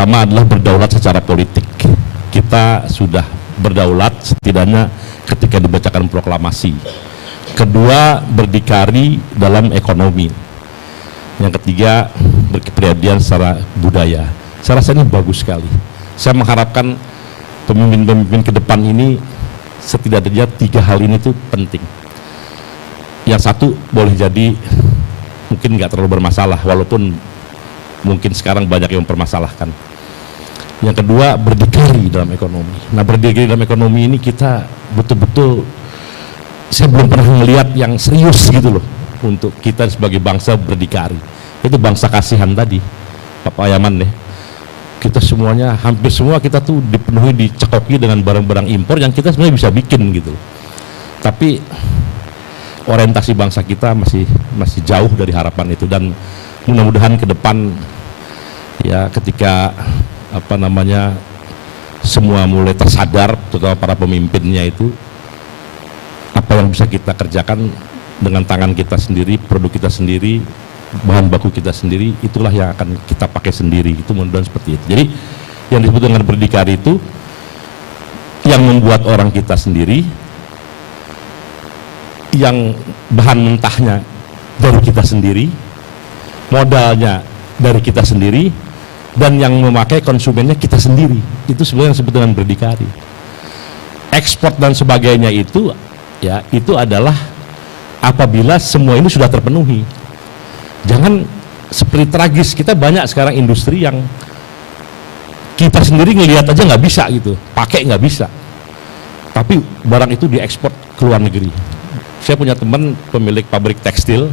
pertama adalah berdaulat secara politik. Kita sudah berdaulat setidaknya ketika dibacakan proklamasi. Kedua, berdikari dalam ekonomi. Yang ketiga, berkepribadian secara budaya. Saya rasa ini bagus sekali. Saya mengharapkan pemimpin-pemimpin ke depan ini setidaknya 3 hal ini tuh penting. Yang satu boleh jadi mungkin nggak terlalu bermasalah, walaupun mungkin sekarang banyak yang mempermasalahkan. Yang kedua, berdikari dalam ekonomi. Nah, berdikari dalam ekonomi ini kita betul-betul, saya belum pernah melihat yang serius gitu loh untuk kita sebagai bangsa berdikari. Itu bangsa kasihan tadi, Pak Payaman deh. Kita semuanya, hampir semua kita tuh dipenuhi, dicekoki dengan barang-barang impor yang kita sebenarnya bisa bikin gitu. Tapi orientasi bangsa kita masih jauh dari harapan itu, dan mudah-mudahan ke depan ya ketika semua mulai tersadar, terutama para pemimpinnya itu, apa yang bisa kita kerjakan dengan tangan kita sendiri, produk kita sendiri, bahan baku kita sendiri, itulah yang akan kita pakai sendiri. Itu mudah-mudahan seperti itu. Jadi yang disebut dengan berdikari itu yang membuat orang kita sendiri, yang bahan mentahnya dari kita sendiri, modalnya dari kita sendiri, dan yang memakai konsumennya kita sendiri. Itu sebenarnya yang disebut dengan berdikari. Ekspor dan sebagainya itu ya, itu adalah apabila semua ini sudah terpenuhi. Jangan seperti tragis, kita banyak sekarang industri yang kita sendiri ngelihat aja nggak bisa gitu, pakai nggak bisa, tapi barang itu diekspor ke luar negeri. Saya punya teman pemilik pabrik tekstil,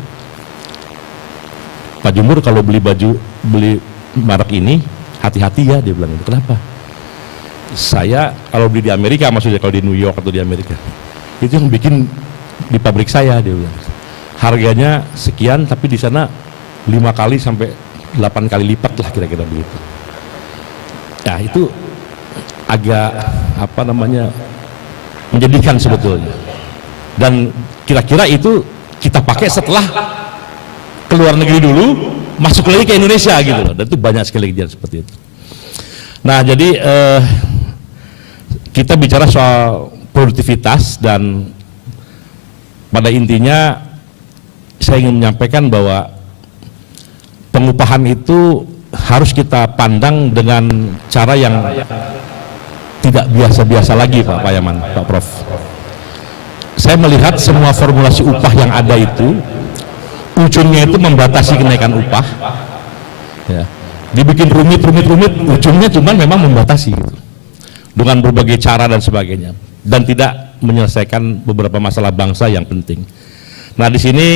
Pak Jumur, kalau beli baju, beli merek ini hati-hati ya, dia bilang. Kenapa? Saya kalau beli di Amerika, maksudnya kalau di New York atau di Amerika, itu yang bikin di pabrik saya, dia bilang. Harganya sekian, tapi di sana 5 kali sampai 8 kali lipat lah, kira-kira begitu. Ya itu agak menyedihkan sebetulnya. Dan kira-kira itu kita pakai setelah ke luar negeri dulu, masuk lagi ke Indonesia gitu loh. Dan itu banyak sekali kejadian seperti itu. Nah, jadi kita bicara soal produktivitas, dan pada intinya saya ingin menyampaikan bahwa pengupahan itu harus kita pandang dengan cara yang tidak biasa-biasa lagi, Pak Payaman, Pak Prof. Saya melihat semua formulasi upah yang ada itu ujungnya itu membatasi kenaikan upah ya. Dibikin rumit, ujungnya cuma memang membatasi gitu, dengan berbagai cara dan sebagainya, dan tidak menyelesaikan beberapa masalah bangsa yang penting. Nah, di sini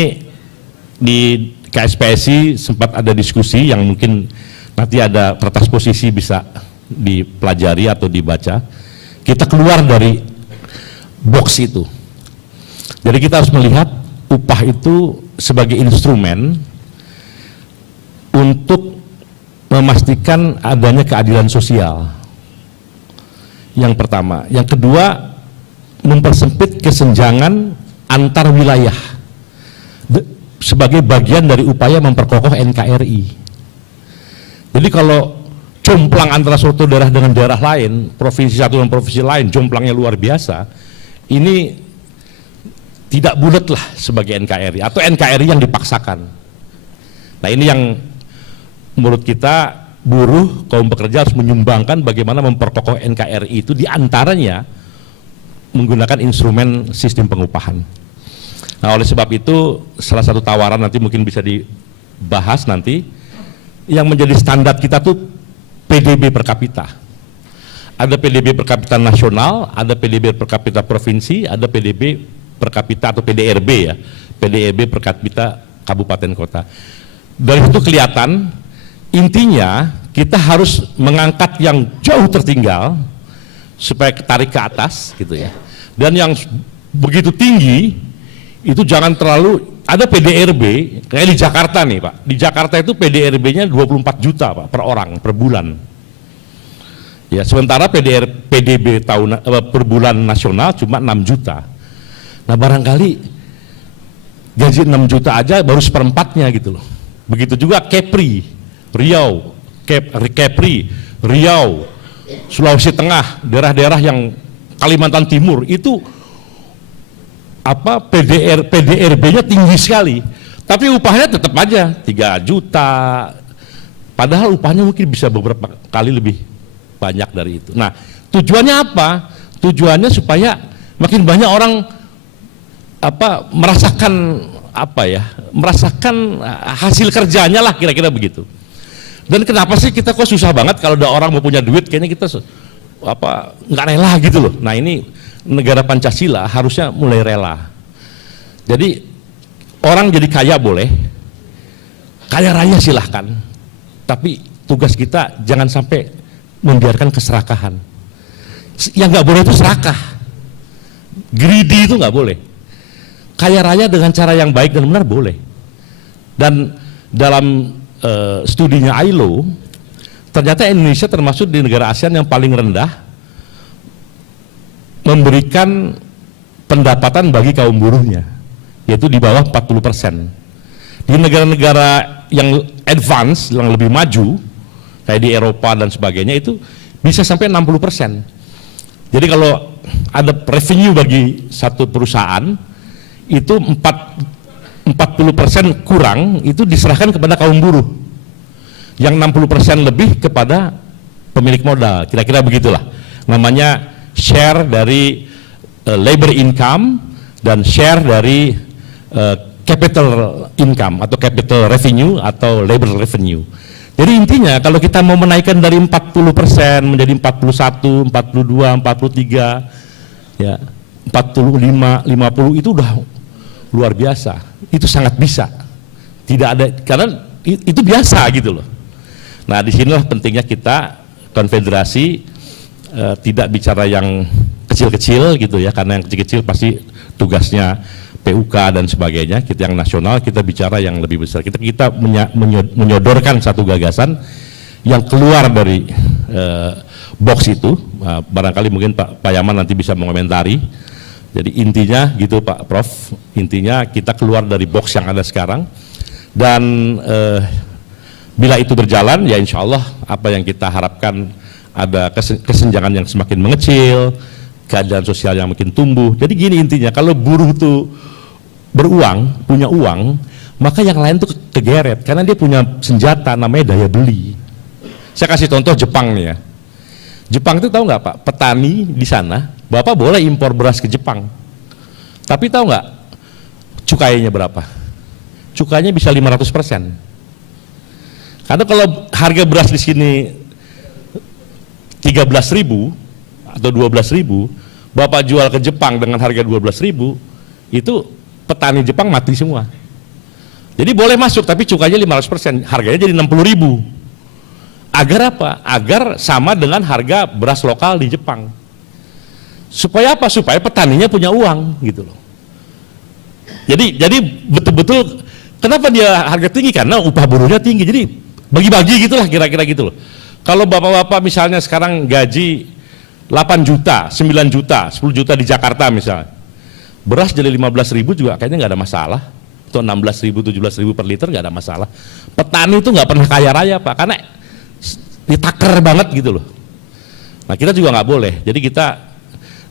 di KSPSI sempat ada diskusi yang mungkin nanti ada kertas posisi bisa dipelajari atau dibaca. Kita keluar dari box itu. Jadi kita harus melihat upah itu sebagai instrumen untuk memastikan adanya keadilan sosial. Yang pertama. Yang kedua, mempersempit kesenjangan antar wilayah sebagai bagian dari upaya memperkokoh NKRI. Jadi kalau jomplang antara suatu daerah dengan daerah lain, provinsi satu dan provinsi lain, jomplangnya luar biasa, ini tidak bulat lah sebagai NKRI, atau NKRI yang dipaksakan. Nah, ini yang menurut kita buruh, kaum pekerja harus menyumbangkan bagaimana memperkokoh NKRI itu, diantaranya menggunakan instrumen sistem pengupahan. Nah, oleh sebab itu salah satu tawaran nanti mungkin bisa dibahas nanti, yang menjadi standar kita tuh PDB per kapita. Ada PDB per kapita nasional, ada PDB per kapita provinsi, ada PDB per kapita atau PDRB ya, PDRB per kapita kabupaten kota. Dari itu kelihatan intinya kita harus mengangkat yang jauh tertinggal supaya tarik ke atas gitu ya. Dan yang begitu tinggi itu jangan terlalu, ada PDRB kayak di Jakarta nih Pak. Di Jakarta itu PDRB-nya 24 juta Pak per orang per bulan. Ya, sementara PDB tahun per bulan nasional cuma 6 juta. Nah, barangkali gaji 6 juta aja baru seperempatnya gitu loh. Begitu juga Kepri, Riau, Kepri Riau, Sulawesi Tengah, daerah-daerah yang Kalimantan Timur itu PDRB-nya tinggi sekali, tapi upahnya tetap aja 3 juta, padahal upahnya mungkin bisa beberapa kali lebih banyak dari itu. Nah, tujuannya apa? Tujuannya supaya makin banyak orang merasakan hasil kerjanya lah, kira-kira begitu. Dan kenapa sih kita kok susah banget kalau ada orang mau punya duit, kayaknya kita nggak rela gitu loh. Nah, ini negara Pancasila harusnya mulai rela. Jadi orang jadi kaya boleh, kaya raya silahkan, tapi tugas kita jangan sampai membiarkan keserakahan. Yang nggak boleh itu serakah, greedy itu nggak boleh. Kaya raya dengan cara yang baik dan benar boleh. Dan dalam studinya ILO, ternyata Indonesia termasuk di negara ASEAN yang paling rendah memberikan pendapatan bagi kaum buruhnya, yaitu di bawah 40%. Di negara-negara yang advance, yang lebih maju, kayak di Eropa dan sebagainya, itu bisa sampai 60%. Jadi kalau ada revenue bagi satu perusahaan, itu 40% kurang itu diserahkan kepada kaum buruh, yang 60% lebih kepada pemilik modal, kira-kira begitulah. Namanya share dari labor income dan share dari capital income atau capital revenue atau labor revenue. Jadi intinya kalau kita mau menaikkan dari 40% menjadi 41, 42, 43, ya 45, 50 itu udah luar biasa. Itu sangat bisa. Tidak ada, karena itu biasa gitu loh. Nah, disinilah pentingnya kita konfederasi tidak bicara yang kecil-kecil gitu ya, karena yang kecil-kecil pasti tugasnya PUK dan sebagainya. Kita yang nasional, kita bicara yang lebih besar. Kita menyodorkan satu gagasan yang keluar dari box itu. Barangkali mungkin Pak Yaman nanti bisa mengomentari. Jadi intinya gitu Pak Prof, intinya kita keluar dari box yang ada sekarang, dan bila itu berjalan ya insya Allah apa yang kita harapkan, ada kesenjangan yang semakin mengecil, keadaan sosial yang makin tumbuh. Jadi gini intinya, kalau buruh itu beruang, punya uang, maka yang lain tuh kegeret karena dia punya senjata namanya daya beli. Saya kasih contoh Jepang nih ya. Jepang itu tahu nggak Pak, petani di sana, Bapak boleh impor beras ke Jepang, tapi tahu nggak cukainya berapa? Cukainya bisa 500%. Karena kalau harga beras di sini 13.000 atau 12.000, Bapak jual ke Jepang dengan harga 12.000, itu petani Jepang mati semua. Jadi boleh masuk, tapi cukainya 500%, harganya jadi 60.000. Agar apa? Agar sama dengan harga beras lokal di Jepang. Supaya apa? Supaya petaninya punya uang gitu loh. Jadi betul-betul kenapa dia harga tinggi? Karena upah buruhnya tinggi. Jadi bagi-bagi gitulah, kira-kira gitu loh. Kalau bapak-bapak misalnya sekarang gaji 8 juta, 9 juta, 10 juta di Jakarta misalnya, beras jadi 15.000 juga kayaknya nggak ada masalah. Atau 16.000, 17.000 per liter nggak ada masalah. Petani itu nggak pernah kaya raya Pak, karena ditaker banget gitu loh. Nah kita juga nggak boleh, jadi kita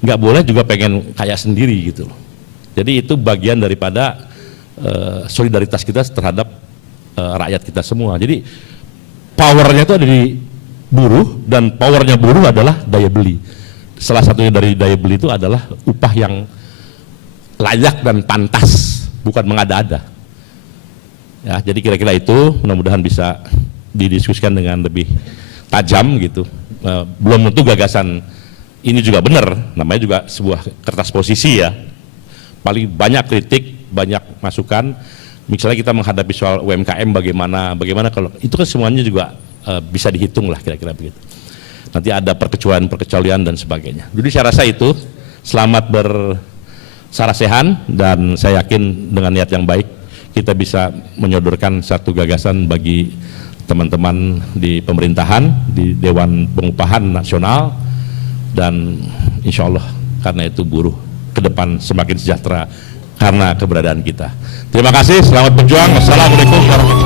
nggak boleh juga pengen kaya sendiri gitu loh. Jadi itu bagian daripada solidaritas kita terhadap rakyat kita semua. Jadi powernya itu ada di buruh, dan powernya buruh adalah daya beli. Salah satunya dari daya beli itu adalah upah yang layak dan pantas, bukan mengada-ada. Ya, jadi kira-kira itu mudah-mudahan bisa didiskusikan dengan lebih tajam gitu. Belum tentu gagasan ini juga benar, namanya juga sebuah kertas posisi ya. Paling banyak kritik, banyak masukan. Misalnya kita menghadapi soal UMKM bagaimana kalau itu kan semuanya juga bisa dihitung lah, kira-kira begitu. Nanti ada perkecualian dan sebagainya. Jadi saya rasa itu, selamat bersarasehan, dan saya yakin dengan niat yang baik kita bisa menyodorkan satu gagasan bagi teman-teman di pemerintahan, di Dewan Pengupahan Nasional, dan insya Allah karena itu buruh ke depan semakin sejahtera karena keberadaan kita. Terima kasih, selamat berjuang. Wassalamualaikum warahmatullahi wabarakatuh.